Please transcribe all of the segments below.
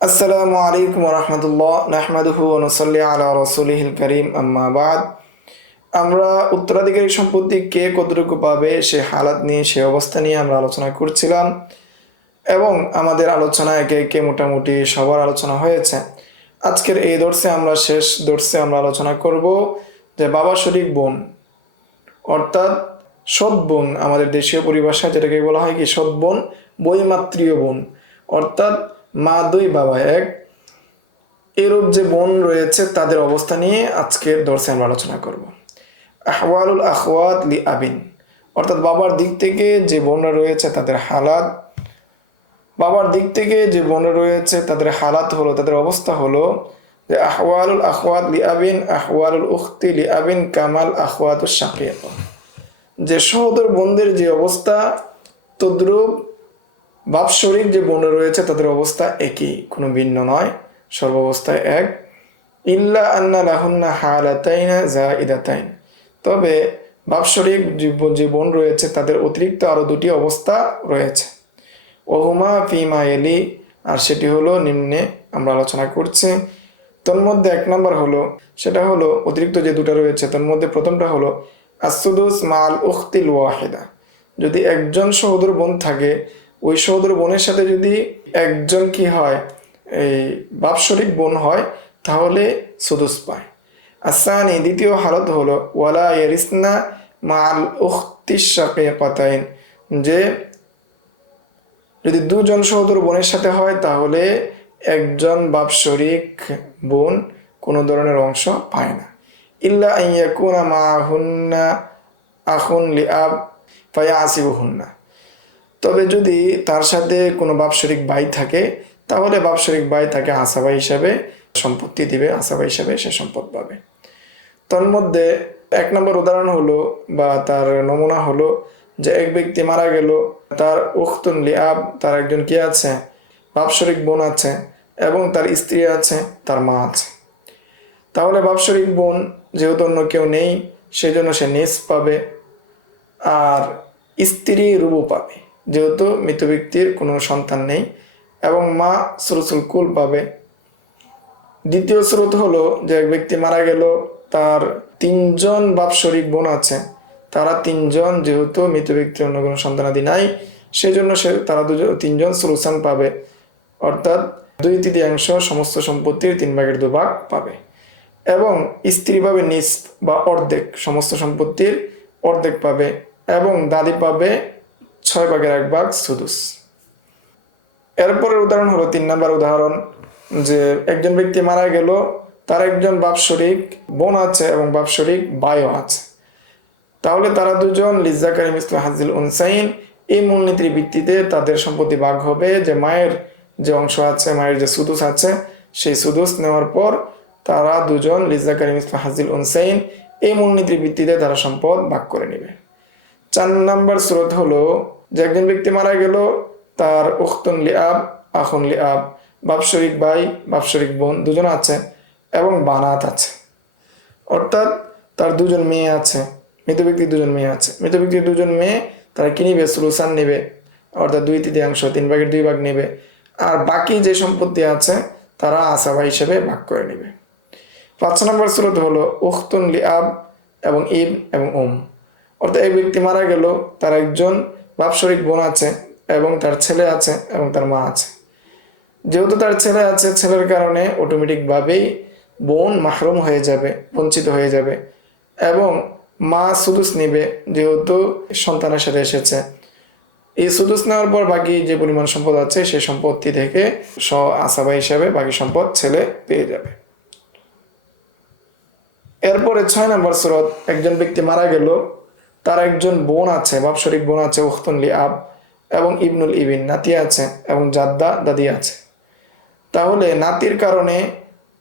আসসালামু আলাইকুম রহমতুল্লাহ নাহমাদুহু ওয়া নুসাল্লি আলা রাসূলিহিল কারীম আম্মা বাদ। আমরা উত্তরাধিকারী সম্পত্তি কে কতটুকু পাবে সে হালাত নিয়ে সে অবস্থা নিয়ে আমরা আলোচনা করছিলাম এবং আমাদের আলোচনা একে একে মোটামুটি সবার আলোচনা হয়েছে। আজকের এই শেষ দর্শে আমরা আলোচনা করব যে বাবা শরিক বোন অর্থাৎ সৎ বোন, আমাদের দেশীয় পরিভাষায় যেটাকে বলা হয় কি সৎ বোন, বৈমাত্রীয় বোন অর্থাৎ মা দুই বাবা এক, এরূপ যে বোন রয়েছে তাদের অবস্থা নিয়ে আজকের দর্শে আমরা আলোচনা করব। আহওয়ালুল আখওয়াত লি আবিন অর্থাৎ বাবার দিক থেকে যে বোনরা রয়েছে তাদের হালাত, বাবার দিক থেকে যে বোনরা রয়েছে তাদের হালাত হলো, তাদের অবস্থা হলো যে আহওয়ালুল আখওয়াত লি আবিন আহওয়ালুল উখতি লি আবিন কামাল আখওয়াতুশ শাকিকা, যে সহোদর বোনদের যে অবস্থা তদ্রূপ বাৎসরিক যে বোনরা রয়েছে তাদের অবস্থা একই, কোনো ভিন্ন নয়, সর্বাবস্থায় এক। ইল্লা আন্না লাহুন্না হালাতাইনা জাইদাতাইন, তবে বাৎসরিক যে বোন রয়েছে তাদের অতিরিক্ত আরও দুটি অবস্থা রয়েছে। ওহুমা ফিমা এলি, আর সেটি হলো নিম্নে আমরা আলোচনা করছি। তন্মধ্যে এক নম্বর হলো, সেটা হলো অতিরিক্ত যে দুটো রয়েছে তার মধ্যে প্রথমটা হলো আসুদুস মাল উখতিল ওয়াহিদা, যদি একজন সহোদর বোন থাকে ওই সহোদর বোনের সাথে যদি একজন কি হয় এই বাৎসরিক বোন হয় তাহলে সুদুস পায়। আসানি দ্বিতীয় হালত হলো ওয়ালা ইয়ারিসনা মাল উখতিশ শাকিকাতাইন, যে যদি দুজন সহোদর বোনের সাথে হয় তাহলে একজন বাৎসরিক বোন কোনো ধরনের অংশ পায় না। ইল্লা আন ইয়াকুনা মাহুন্না আখুন লিআব ফায়াসিবুহুন্না, তবে যদি তার সাথে কোনো বাৎসরিক ভাই থাকে তাহলে বাৎসরিক ভাই তাকে আসাবা হিসাবে সম্পত্তি দিবে, আসাবা হিসাবে সে সম্পদ পাবে। তন্মধ্যে এক নম্বর উদাহরণ হলো বা তার নমুনা হলো যে এক ব্যক্তি মারা গেল, তার উখতুন লিআব, তার একজন কি আছে বাৎসরিক বোন আছে এবং তার স্ত্রী আছে, তার মা আছে। তাহলে বাৎসরিক বোন যেহেতু অন্য কেউ নেই সেই জন্য সে নিস পাবে, আর স্ত্রী রুবু পাবে যেহেতু মৃত ব্যক্তির কোনো সন্তান নেই, এবং মা সুলুসুল কুল পাবে। দ্বিতীয় স্রোত হলো যে এক ব্যক্তি মারা গেল, তার তিনজন বাৎসরিক বোন আছে, তারা তিনজন যেহেতু মৃত ব্যক্তির অন্য কোনো সন্তানাদি নাই সেজন্য তারা তিনজন সুলুসান পাবে, অর্থাৎ 2/3 সমস্ত সম্পত্তির 3/2 পাবে, এবং স্ত্রী পাবে নিসফ বা অর্ধেক, সমস্ত সম্পত্তির অর্ধেক পাবে, এবং দাদি পাবে 6/1 সুদুস। এরপরের উদাহরণ হলো 3 নম্বর উদাহরণ, যে একজন ব্যক্তি মারা গেল, তার একজন বাৎসরিক বোন আছে এবং বাৎসরিক ভাইও আছে, তাহলে তারা দুজন লিজ্জাকারি মিসলু হাজিল উনসাইন, এই মূলনীতির ভিত্তিতে তাদের সম্পত্তি ভাগ হবে, যে মায়ের যে অংশ আছে, মায়ের যে সুদুস আছে সেই সুদুস নেওয়ার পর তারা দুজন লিজ্জাকারি মিসলু হাজিল উনসাইন এই মূলনীতির ভিত্তিতে তারা সম্পদ ভাগ করে নেবে। 4 নম্বর স্রোত হলো যে একজন ব্যক্তি মারা গেল, তার উখতুন লিআব আখুন লিআব, বাৎসরিক ভাই বাৎসরিক বোন দুজন আছে এবং বানাত আছে, অর্থাৎ তার দুজন মেয়ে আছে, মৃত ব্যক্তির দুজন মেয়ে আছে, মৃত ব্যক্তির দুজন মেয়ে তারা কি নিবে সুলুসান নিবে, অর্থাৎ 2/3 3/2 নেবে, আর বাকি যে সম্পত্তি আছে তারা আসাবা হিসেবে ভাগ করে নেবে। 5 নম্বর স্রোত হলো উখতুন লিআব এবং ইব এবং অর্থাৎ এই ব্যক্তি মারা গেল, তার একজন বাৎসরিক বোন আছে এবং তার ছেলে আছে এবং তার মা আছে, যেহেতু তার ছেলে আছে ছেলের কারণে অটোমেটিকভাবেই বোন মাহরুম হয়ে যাবে, বঞ্চিত হয়ে যাবে, এবং মা সুদুস নিবে যেহেতু সন্তানের সাথে এসেছে। এই সুদুস নেওয়ার পর বাকি যে পরিমাণ সম্পদ আছে সেই সম্পত্তি থেকে আসাবা হিসাবে বাকি সম্পদ ছেলে পেয়ে যাবে। এরপরে 6 নম্বর সুরত, একজন ব্যক্তি মারা গেল, তার একজন বোন আছে, বাৎসরিক বোন আছে উখতুন লিআব এবং ইবনুল ইবিন, নাতি আছে এবং জাদ্দা দাদি আছে, তাহলে নাতির কারণে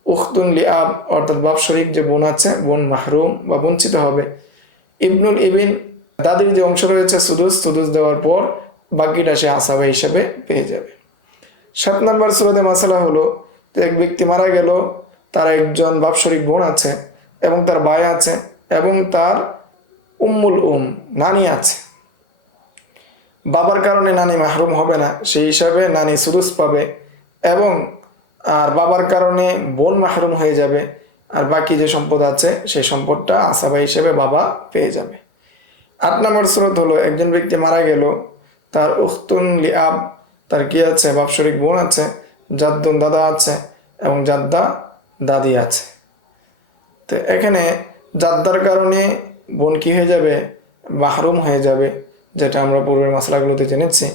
উখতুন লিআব অর্থাৎ বাৎসরিক যে বোন আছে বোন মাহরুম বা বঞ্চিত হবে। ইবনুল ইবিন দাদির যে অংশ রয়েছে সুদুস দেওয়ার পর বাকিটা সে আসাবা হিসেবে পেয়ে যাবে। 7 নম্বর সুরতে মাসালা হলো যে এক ব্যক্তি মারা গেল, তার একজন বাৎসরিক বোন আছে এবং তার ভাই আছে এবং তার উম্মুল নানি আছে, বাবার কারণে নানি মাহরুম হবে না, সেই হিসাবে নানি সুদুস পাবে, এবং আর বাবার কারণে বোন মাহরুম হয়ে যাবে, আর বাকি যে সম্পদ আছে সেই সম্পদটা আসাবা হিসেবে বাবা পেয়ে যাবে। 8 নম্বর সুরত হলো একজন ব্যক্তি মারা গেল, তার উখতুন লিআব, তার কি আছে, বাৎসরিক বোন আছে, জাদ্দুন দাদা আছে এবং জাদ্দা দাদি আছে। তো এখানে জাদ্দার কারণে বোন কি হয়ে যাবে, মাহরুম হয়ে যাবে, যেটা আমরা পূর্বের মশলাগুলোতে জেনেছি।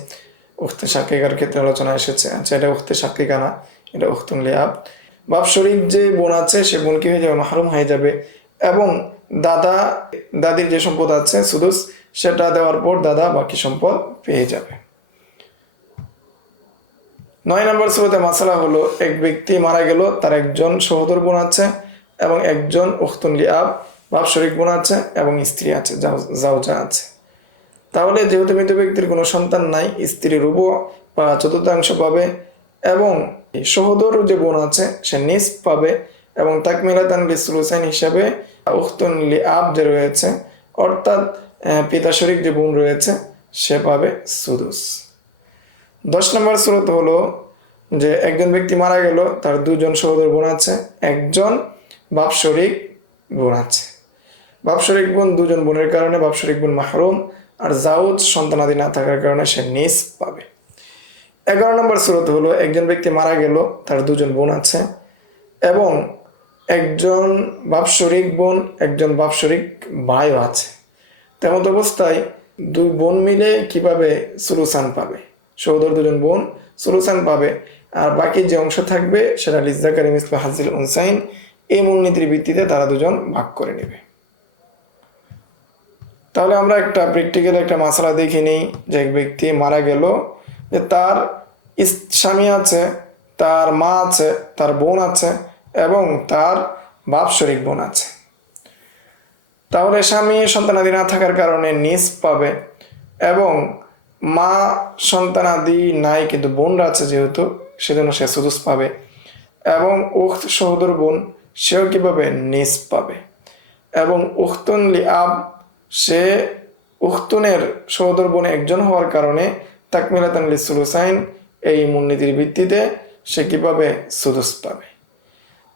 উখতে শাকিকার ক্ষেত্রে আলোচনা এসেছে। আচ্ছা, এটা উখতে শাকিকা না, এটা উখতুন লিআব। বাৎসরিক যে বোন আছে সে বোন কি হয়ে যাবে, মাহরুম হয়ে যাবে, এবং দাদা দাদির যে সম্পদ আছে সুদুস, সেটা দেওয়ার পর দাদা বাকি সম্পদ পেয়ে যাবে। 9 নম্বর সুরতে মাসালা হলো এক ব্যক্তি মারা গেল, তার একজন সহোদর বোন আছে এবং একজন উখতুন লিআব বাৎসরিক বোন আছে এবং স্ত্রী আছে, জাওজা আছে। তাহলে যেহেতু মৃত ব্যক্তির কোনো সন্তান নাই, স্ত্রী রুবু বা চতুর্থাংশ পাবে এবং সহোদর যে বোন আছে সে নিস পাবে, এবং তাকমিলাতান লিসুলুসাইন হিসাবে উখতুন লিআব যে রয়েছে অর্থাৎ পিতা শরীক যে বোন রয়েছে সে পাবে সুদুস। 10 নম্বর সুরত হলো যে একজন ব্যক্তি মারা গেল, তার দুজন সহোদর বোন আছে, একজন বাৎসরিক বোন আছে। বাৎসরিক বোন দুজন বোনের কারণে বাৎসরিক বোন মাহরুম, আর জাউজ সন্তানাদি না থাকার কারণে সে নিস পাবে। 11 নম্বর সুরত হলো একজন ব্যক্তি মারা গেল, তার দুজন বোন আছে এবং একজন বাৎসরিক বোন, একজন বাৎসরিক ভাইও আছে। তেমন অবস্থায় দুই বোন মিলে কিভাবে সুলুসান পাবে, সহোদর দুজন বোন সুলুসান পাবে, আর বাকি যে অংশ থাকবে সেটা লিজ্জাকারি মিসলু হাজিল উনসাইন, এই মূলনীতির ভিত্তিতে তারা দুজন ভাগ করে নেবে। তাহলে আমরা একটা প্র্যাকটিক্যাল একটা মাসালা দেখে নিই যে এক ব্যক্তি মারা গেল, যে তার স্বামী আছে, তার মা আছে, তার বোন আছে এবং তার বাৎসরিক বোন আছে। তাহলে স্বামী সন্তানাদি না থাকার কারণে নিস পাবে, এবং মা সন্তানাদি নাই কিন্তু বোনরা আছে যেহেতু, সেজন্য সে সুদুস পাবে, এবং উখত সহোদর বোন সেও কিভাবে নিস পাবে, এবং উখতুন লিআব সে উখতুনের সহোদর বোন একজন হওয়ার কারণে তাকমিলাতান লিসুলুসাইন এই মূলনীতির ভিত্তিতে সে কিভাবে সুদুস পাবে।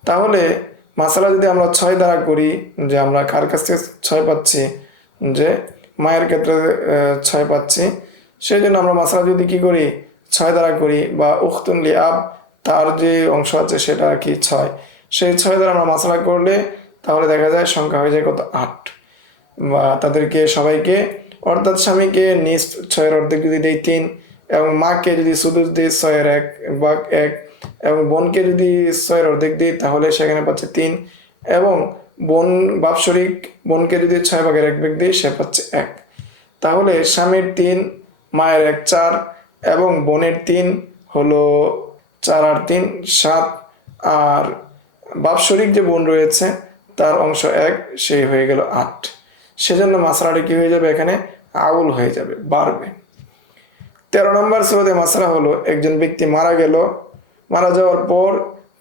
তাহলে মাসালা যদি আমরা 6 দ্বারা করি, যে আমরা কার কাছ থেকে 6 পাচ্ছি, যে মায়ের ক্ষেত্রে 6 পাচ্ছি, সেই জন্য আমরা মাসালা যদি কি করি 6 দ্বারা করি, বা উখতুন লিআব তার যে অংশ আছে সেটা কি 6, সেই 6 দ্বারা আমরা মাসালা করলে তাহলে দেখা যায় সংখ্যা হয়ে যায় কত, 8। বা তাদেরকে সবাইকে অর্থাৎ স্বামীকে নিজ 6-এর অর্ধেক যদি দেই 3, এবং মাকে যদি সুদুস দিই 6-এর 1, এবং বোনকে যদি 6-এর অর্ধেক দিই তাহলে সেখানে পাচ্ছে 3, এবং বোন বাৎসরিক বোনকে যদি 6/1 দিই সে পাচ্ছে 1। তাহলে স্বামীর 3, মায়ের 1 4, এবং বোনের 3 হলো 4 আর 3 7, আর বাৎসরিক যে বোন রয়েছে তার অংশ 1, সেই হয়ে গেল 8। সেজন্য মাসালাটি কি হয়ে যাবে, এখানে আউল হয়ে যাবে, বাড়বে। 13 নম্বর সুরতে মাসালা হলো একজন ব্যক্তি মারা গেল, মারা যাওয়ার পর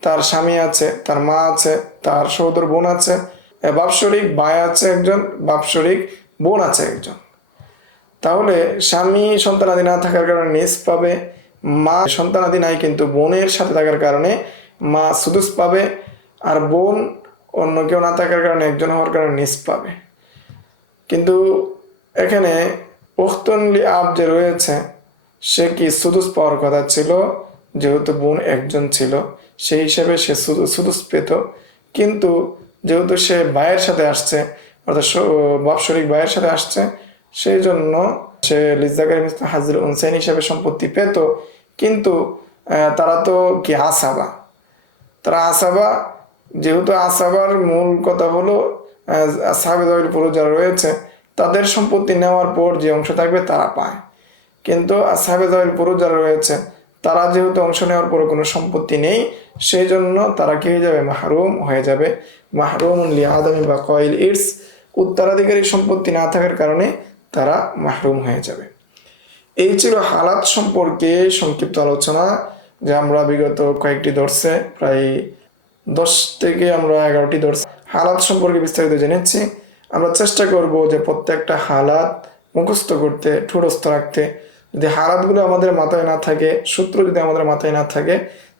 তার স্বামী আছে, তার মা আছে, তার সহোদর বোন আছে, বাৎসরিক ভাই আছে একজন, বাৎসরিক বোন আছে একজন। তাহলে স্বামী সন্তানাদি না থাকার কারণে নিস পাবে, মা সন্তানাদি নাই কিন্তু বোনের সাথে থাকার কারণে মা সুদুস পাবে, আর বোন অন্য কেউ না থাকার কারণে একজন হওয়ার কারণে নিস পাবে। কিন্তু এখানে উখতুন লিআব যে রয়েছে সে কি সুদুস পাওয়ার কথা ছিল, যেহেতু বোন একজন ছিল সেই হিসেবে সে সুদুস পেত, কিন্তু যেহেতু সে ভাইয়ের সাথে আসছে অর্থাৎ বাৎসরিক ভাইয়ের সাথে আসছে, সেই জন্য সে লিজ্জাকারি মিসলু হাজিল উনসাইন হিসেবে সম্পত্তি পেত। কিন্তু তারা তো কি আসাবা, তারা আসাবা, যেহেতু আসাবার মূল কথা হলো আসহাবে যাওয়িল ফুরুজ যারা রয়েছে তাদের সম্পত্তি নেওয়ার পর যে অংশ থাকবে তারা পায়, কিন্তু আসহাবে যাওয়িল ফুরুজ যারা রয়েছে তারা যেহেতু অংশ নেওয়ার পর কোনো সম্পত্তি নেই, সেই জন্য তারা কি হয়ে যাবে, মাহরুম হয়ে যাবে। মাহরুম লিআদামি বাকাইল ইরস, উত্তরাধিকারী সম্পত্তি না থাকার কারণে তারা মাহরুম হয়ে যাবে। এই ছিল হালাত সম্পর্কে সংক্ষিপ্ত আলোচনা, যে আমরা বিগত কয়েকটি দর্শে প্রায় 10 থেকে আমরা 11টি দর্শ হালাত সম্পর্কে বিস্তারিত জেনেছি। আমরা চেষ্টা করব যে প্রত্যেকটা হালাত মুখস্থ করতে, ঠোঁটস্থ রাখতে। যদি হালাতগুলো আমাদের মাথায় না থাকে, সূত্র যদি আমাদের মাথায় না থাকে,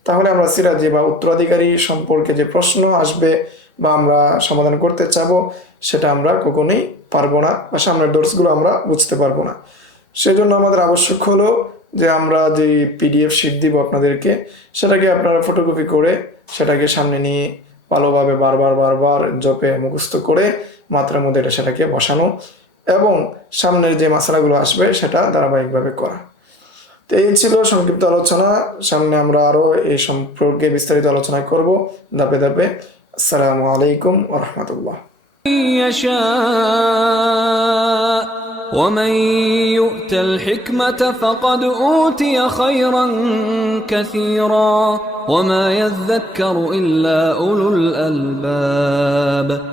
তাহলে আমরা সিরাজি বা উত্তরাধিকারী সম্পর্কে যে প্রশ্ন আসবে বা আমরা সমাধান করতে চাবো সেটা আমরা কখনোই পারবো না, বা সামনের কোর্সগুলো আমরা বুঝতে পারবো না। সেজন্য আমাদের আবশ্যক হলো যে আমরা যে পিডিএফ শিট দিব আপনাদেরকে, সেটাকে আপনারা ফটোকপি করে সেটাকে সামনে নিয়ে ভালোভাবে বারবার জপে মুখস্থ করে মাত্রার মধ্যে সেটাকে বসানো এবং সামনের যে মাসআলাগুলো আসবে সেটা ধারাবাহিকভাবে করা। তো এই ছিল সংক্ষিপ্ত আলোচনা। সামনে আমরা আরো এই সম্পর্কে বিস্তারিত আলোচনা করব ধাপে ধাপে। আসসালামু আলাইকুম ওয়া রাহমাতুল্লাহ। ومن يؤت الحكمة فقد أوتي خيرا كثيرا وما يذكر إلا أولو الألباب